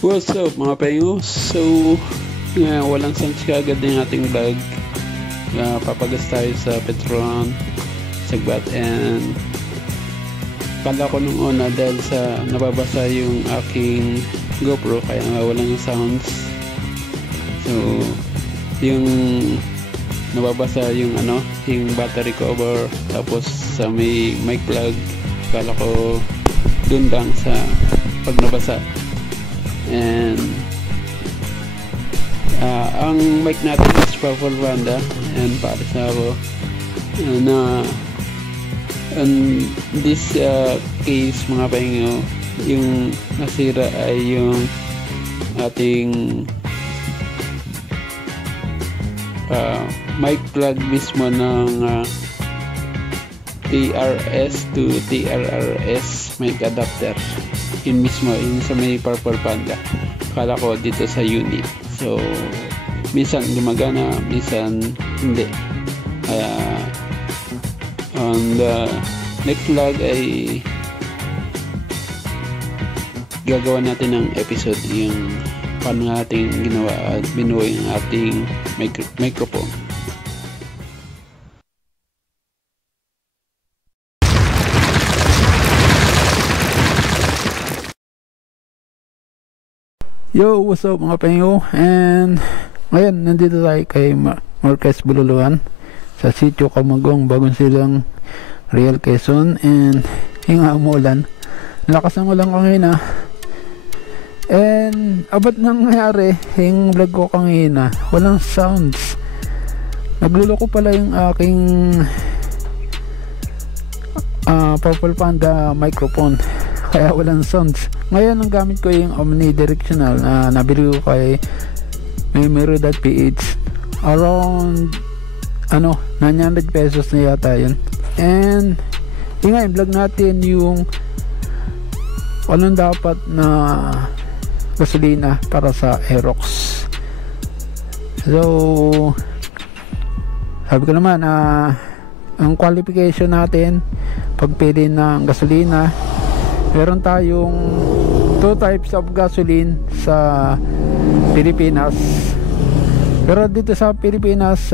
What's up mga pengo? So, walang sense kaagad ng ating vlog. Papagas tayo sa Petron, Sagbat, and kala ko nung una dahil sa nababasa yung aking GoPro kaya nawawalan yung sounds. So, yung nababasa yung yung battery cover, tapos sa may mic plug, kala ko dun lang sa pag nabasa. And ang mic natin is Powerful Panda, and para sa ako na in this case mga pengo, yung nasira ay yung ating mic plug mismo ng TRS to TRRS mic adapter. Yun mismo, yun sa may Purple Panda. Kala ko dito sa unit. So, minsan gumagana, minsan hindi. Kaya, on the next vlog ay gagawa natin ng episode yung paano natin ginawa at binuo yung ating microphone. Yo, what's up mga pengo? And ngayon, nandito tayo kay Marquez Bululuan sa Sitio Camagong, Bagong Silang, Real Quezon. And yung umulan, lakas ng ulan kanina. And abot nangyari yung vlog ko kanina, walang sounds. Nagluloko pala yung aking Purple Panda microphone, kaya walang sounds. Ngayon ang gamit ko yung omnidirectional na nabili ko kay Memory.ph, around 900 pesos na yata yun. And yung nga, vlog natin yung anong dapat na gasolina para sa Aerox. So sabi ko naman, ang qualification natin pagpili ng gasolina, meron tayong 2 types of gasoline sa Pilipinas. Pero dito sa Pilipinas,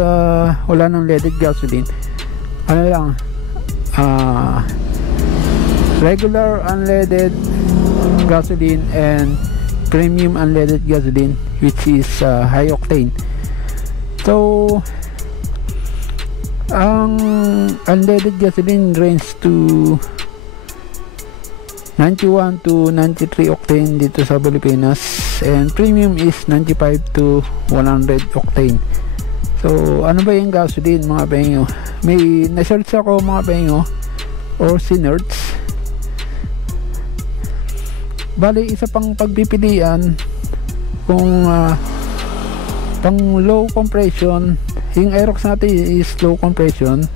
wala nang leaded gasoline. Regular unleaded gasoline and premium unleaded gasoline, which is high octane. So ang unleaded gasoline range to 91 to 93 octane dito sa Pilipinas, and premium is 95 to 100 octane. So ano ba yung gasoline mga pengo? May na-search ako mga pengo, or sinerts. Bali, isa pang pagpipilian kung pang low compression. Yung Aerox natin is low compression.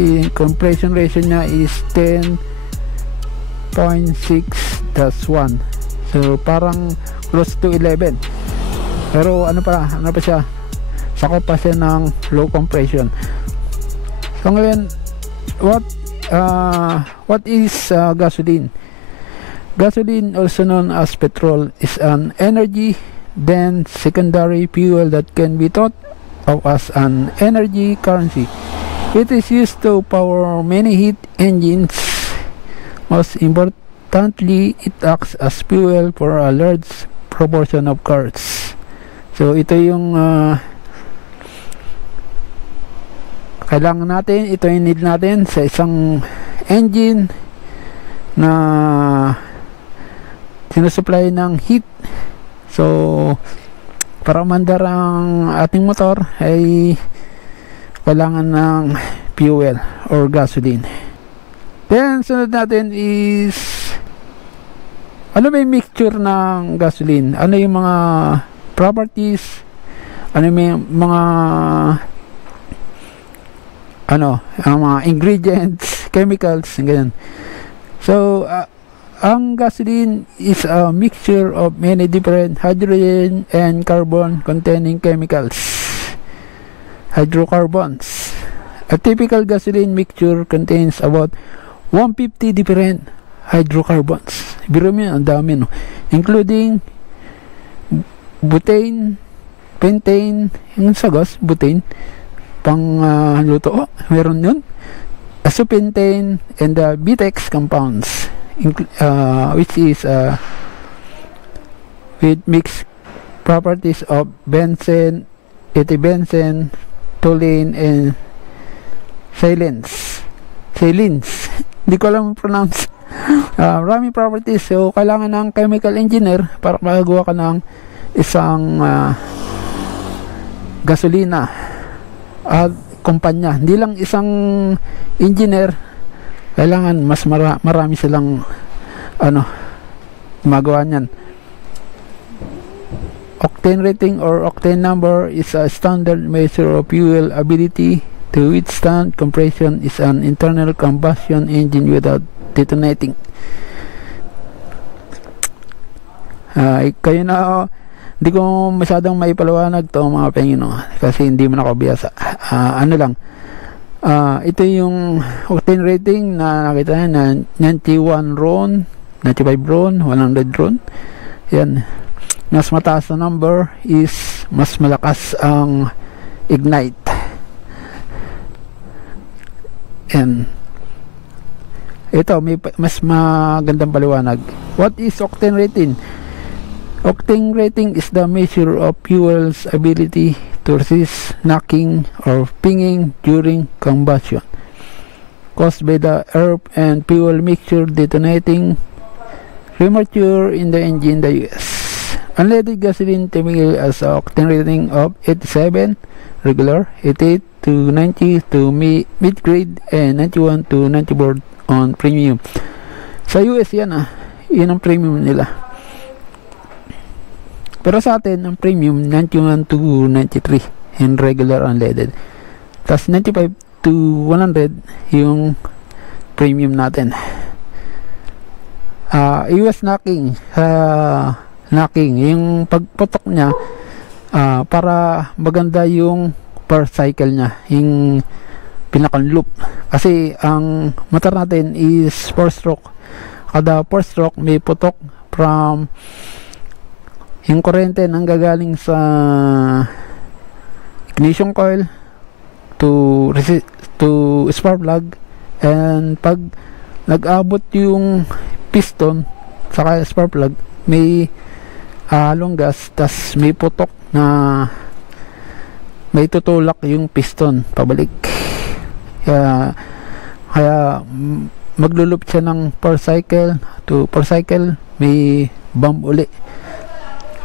Yung compression ratio nya is 10.6-1, so parang close to 11. Pero ano pa siya, sakop pa siya ng low compression. So ngayon, what is gasoline? Gasoline, also known as petrol, is an energy dense secondary fuel that can be thought of as an energy currency. It is used to power many heat engines. Most importantly, it acts as fuel for a large proportion of cars. So ito yung kailangan natin, ito yung need natin sa isang engine na sinusupply ng heat. So para mandar ang ating motor ay kailangan ng fuel or gasoline. Then sunod natin is ano ba yung mixture ng gasoline, ano yung mga properties, ano yung mga ang mga ingredients, chemicals, ganyan. So ang gasoline is a mixture of many different hydrogen and carbon containing chemicals, hydrocarbons. A typical gasoline mixture contains about 150 different hydrocarbons. Biro mo yan, ang dami, no? Including butane, pentane, yung sa gas, butane, pang luto, meron yun. Isopentane and the Vitex compounds, which is with mixed properties of benzene, ethybenzene, toluene, and silence. Hindi ko alam pronounce. Maraming properties. So, kailangan ng chemical engineer para makagawa ka ng isang gasolina at kumpanya. Hindi lang isang engineer, kailangan mas marami silang gumagawa niyan. Octane rating or octane number is a standard measure of fuel ability to withstand compression. Is an internal combustion engine without detonating. Kayo na, hindi ko masyadong maipaliwanag to mga pengino kasi hindi mo nakabiyasa. Ito yung octane rating na nakita na 91 RON, 95 RON, 100 RON. Yan. Mas mataas na number is mas malakas ang ignite. And ito, may mas magandang paliwanag. What is octane rating? Octane rating is the measure of fuel's ability to resist knocking or pinging during combustion, caused by the air and fuel mixture detonating premature in the engine. The US unleaded gasoline typically has an octane rating of 87 regular, 88 to 90 to mid-grade, and 91 to 94 on premium. Sa US yan yun ang premium nila. Pero sa atin ang premium 91 to 93 in regular unleaded. Tapos 95 to 100 yung premium natin. US knocking, knocking yung pagputok niya para maganda yung per cycle niya, yung pinakang loop. Kasi ang motor natin is 4-stroke. Kada 4-stroke may putok from yung kurente nang gagaling sa ignition coil to spark plug, and pag nag-abot yung piston saka spark plug may halong gas, tas may putok na may tutulak yung piston pabalik. Kaya maglulup siya ng per cycle to per cycle, may bump uli,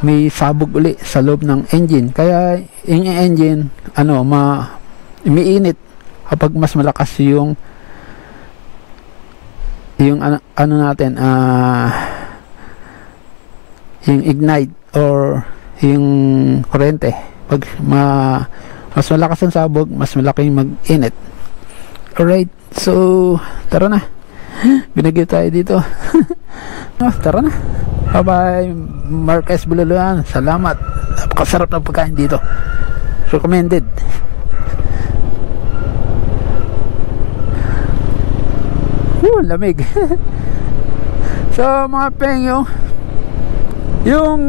may sabog uli sa loob ng engine. Kaya yung engine umiinit kapag mas malakas yung natin yung ignite or yung kurente. Pag mas malakas ang sabog, mas malaki yung mag-init. Alright, so tara na, binigay tayo dito. Tara na, bye bye. Mark S. Bululuan, salamat, napakasarap ng pagkain dito, recommended. Lamig. So mga pengyo, yung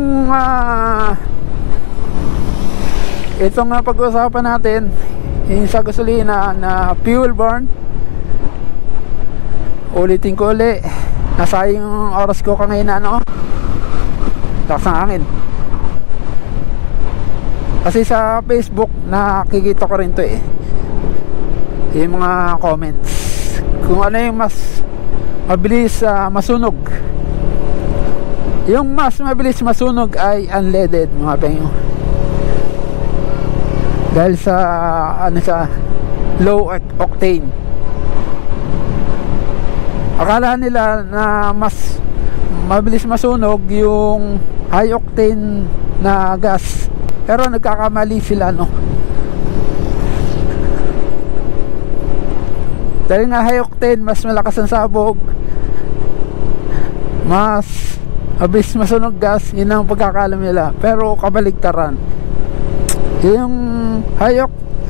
itong pag-usapan natin yung sa gasolina na fuel burn, ulitin ko ulit, nasayang yung oras ko kanina lakas ng hangin. Kasi sa Facebook nakikita ko rin to yung mga comments kung ano yung mas mabilis masunog. Yung mas mabilis masunog ay unleaded mga pengyo, dahil sa sa low octane. Akala nila na mas mabilis masunog yung high octane na gas, pero nagkakamali sila dahil nga high octane mas malakas ang sabog, mas mabilis masunog gas, yun ang pagkakalam nila. Pero kabaligtaran, yung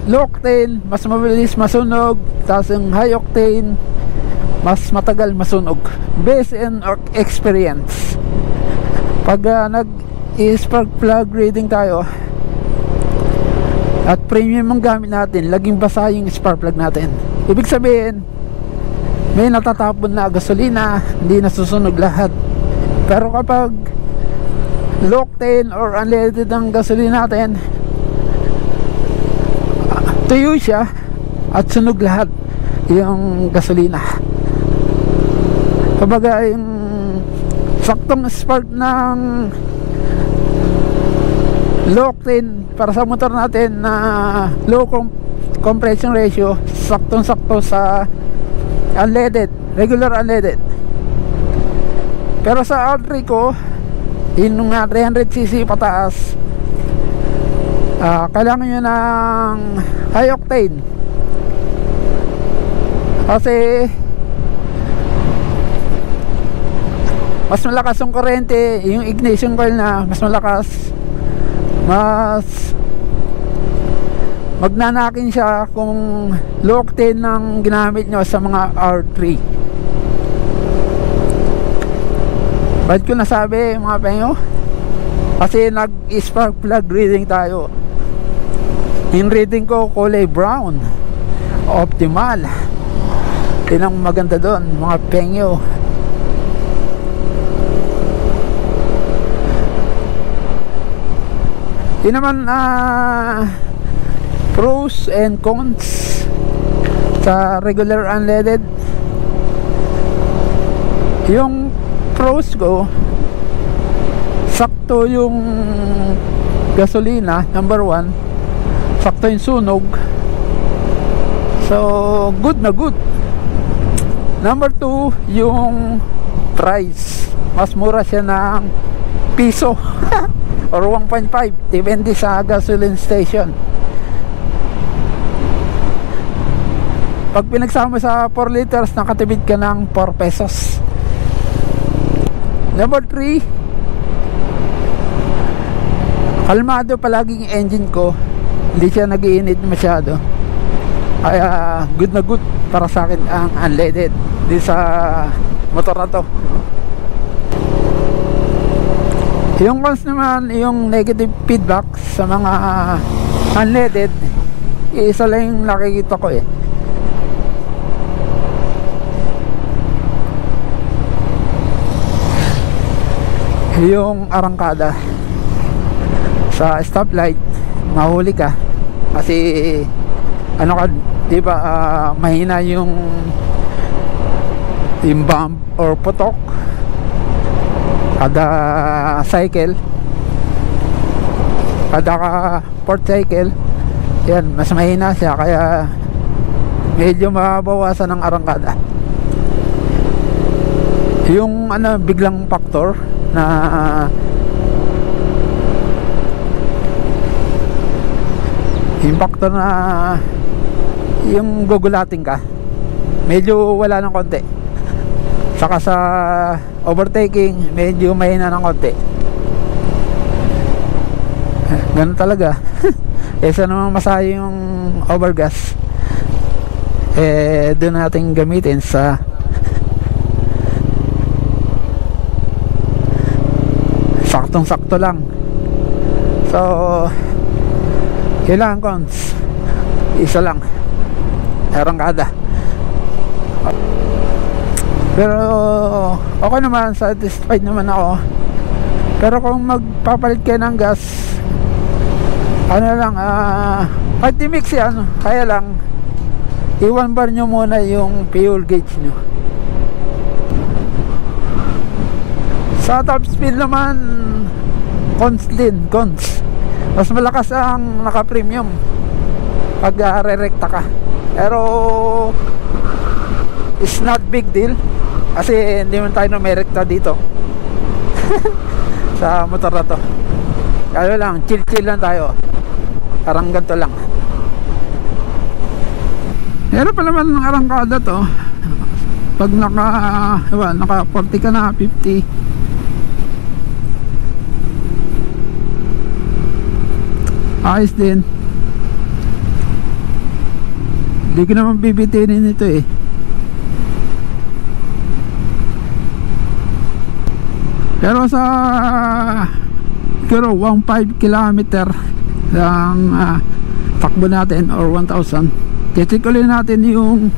low octane mas mabilis masunog, tapos yung high octane mas matagal masunog, based on experience. Pag i-spark plug reading tayo at premium ang gamit natin, laging basa yung spark plug natin. Ibig sabihin, may natatapon na gasolina, hindi nasusunog lahat. Pero kapag low octane or unleaded ang gasolina natin, tuyo siya at sunog lahat yung gasolina. Kumbaga yung saktong spark ng low octane para sa motor natin na low compression ratio, saktong sakto sa unleaded, regular unleaded. Pero sa R3 ko, yung 300cc pataas, kailangan nyo ng high octane kasi mas malakas yung kurente, yung ignition coil na mas malakas, mas magnanakin siya kung low octane ng ginamit nyo sa mga R3. Ba't ko nasabi mga penyo? Kasi nag-spark plug reading tayo. Yung reading ko kulay brown, optimal. Yun ang maganda doon mga penyo. Yun naman pros and cons sa regular unleaded. Yung pros ko, sakto yung gasolina, number 1, sakto yung sunog, so good na good. Number 2, yung price, mas mura siya ng piso or 1.5, depende sa gasoline station. Pag pinagsama sa 4 liters, nakatipid ka ng 4 pesos. Number 3, kalmado palaging engine ko, hindi siya nag-iinit masyado, kaya good na good para sa akin ang unleaded di sa motor na to. Yung cons naman, yung negative feedback sa mga unleaded, isa lang yung nakikita ko yung arangkada sa stoplight, mahuli ka kasi ano ka, di ba, mahina yung bump or putok kada cycle, kada ka port cycle, yan, mas mahina siya, kaya medyo mabawasan ng arangkada. Yung biglang factor na yung factor na yung gugulating ka, medyo wala ng konti. Saka sa overtaking, medyo mahina ng konti. Ganun talaga. Kesa naman masaya yung overgas, doon natin gamitin sa saktong sakto lang. So kailangan cons, isa lang, arangkada. Pero okay naman, satisfied naman ako. Pero kung magpapalit kayo ng gas, kahit i-mix yan, kaya lang i-1 bar nyo muna yung fuel gauge nyo. Sa top speed naman, cons din, cons. Mas malakas ang naka-premium pag re-recta ka. Pero it's not big deal kasi hindi man tayo numerekta dito sa motor na to. Kaya lang, chill lang tayo, parang ganito lang. Pero pa naman ng arangkada to, pag naka 40 ka na, 50, ayos din. Hindi ko naman bibitinin ito Pero sa siguro 1.5 kilometer ang takbo natin or 1,000. Check ulit natin yung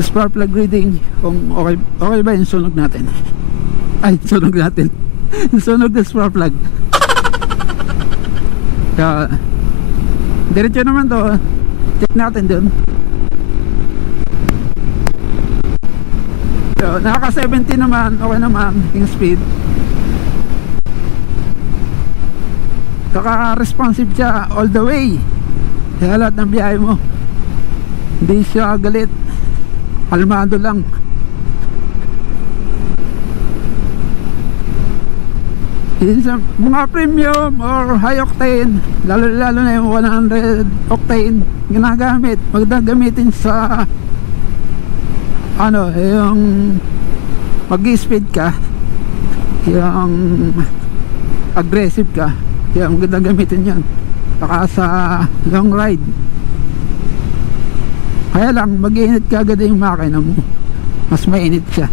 spark plug reading kung okay ba yung sunog natin. Ay, sunog natin. Sunog na spark plug. Kaya diretso naman to. Check natin dun. So, naka 70 naman, okay naman yung speed. Saka responsive siya all the way. Kaya lahat ng biyahe mo hindi siya galit, kalmado lang. Yun sa mga premium or high octane, lalo na yung 100 octane ginagamit, magdagamitin sa ano, yung mag-speed ka, yung aggressive ka, yung maganda gamitin yan. Saka sa long ride, kaya lang mag-iinit ka agad yung makina mo, mas mainit siya.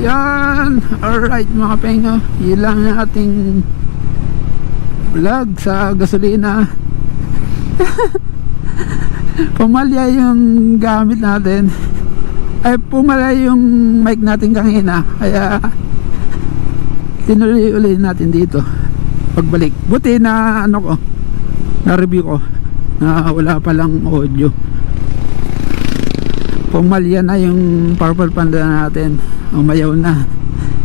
Yan, alright mga pengo, yun lang yung ating vlog sa gasolina. Pumalya yung gamit natin, ay pumalya yung mic natin kanina, kaya tinuloy natin dito pagbalik. Buti na ano ko, na review ko na wala palang audio. Pumalya na yung purple panda natin, umayaw na,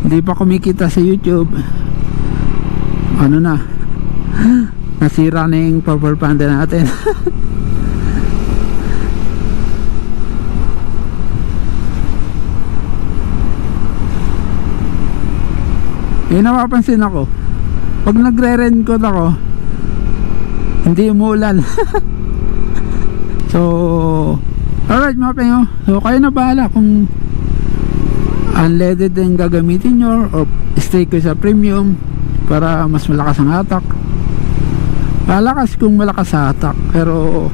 hindi pa kumikita sa YouTube. Ano na, nasira na yung purple panda natin. Yung napapansin ako, pag nagre-raincoat ako, hindi umuulan. So alright mga pengo, so kayo na bahala kung unleaded din gagamitin nyo o stay ko sa premium para mas malakas ang hatak. Malakas kung malakas sa hatak, pero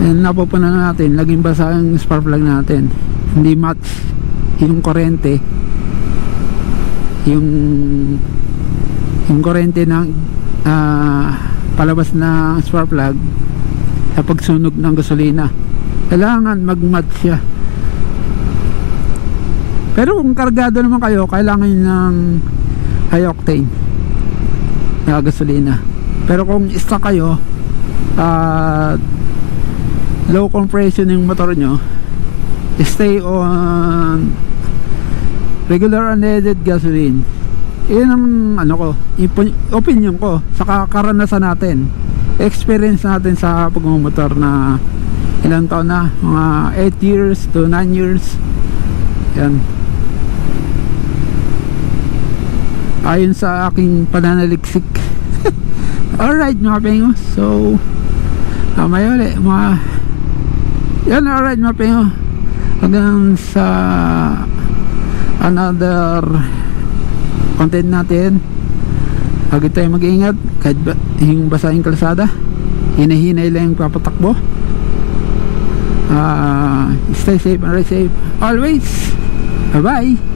napupunan natin, laging basa ang spark plug natin, hindi match yung kurente, yung kurente ng palabas na spark plug sa pagsunog ng gasolina. Kailangan mag-match siya. Pero kung kargado naman kayo, kailangan ng high octane na gasolina. Pero kung stuck kayo, low compression yung motor nyo, stay on regular unleaded gasoline. Yun ang ano ko, opinion ko sa karanasan natin, experience natin sa pagmumotor na ilang taon na, mga 8 years to 9 years. Yan, ayon sa aking pananaliksik. Alright mga pengo, so may ulit mga yan. Alright mga pengo, hanggang sa another content natin. Lagi tayo mag-iingat kahit yung basa yung kalsada, hinahinay lang yung papatakbo. Stay safe and ride safe always. Bye bye.